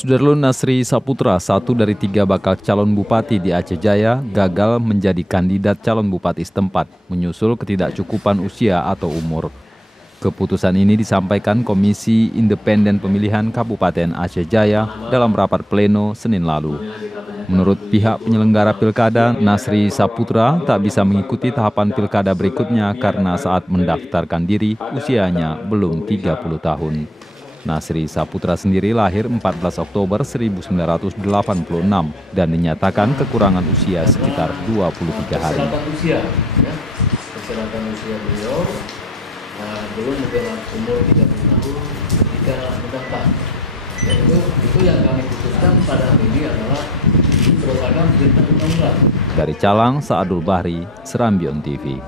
Sudarlun Nasri Saputra, satu dari 3 bakal calon bupati di Aceh Jaya, gagal menjadi kandidat calon bupati setempat, menyusul ketidakcukupan usia atau umur. Keputusan ini disampaikan Komisi Independen Pemilihan Kabupaten Aceh Jaya dalam rapat pleno Senin lalu. Menurut pihak penyelenggara pilkada, Nasri Saputra tak bisa mengikuti tahapan pilkada berikutnya karena saat mendaftarkan diri, usianya belum 30 tahun. Nasri Saputra sendiri lahir 14 Oktober 1986 dan dinyatakan kekurangan usia sekitar 23 hari. Persyaratan usia beliau belum menjelang umur 30 tahun ketika mendaftar. Dan itu yang kami putuskan pada hari ini adalah merupakan perintah undang-undang. Dari Calang, Saadul Bahri, Serambion TV.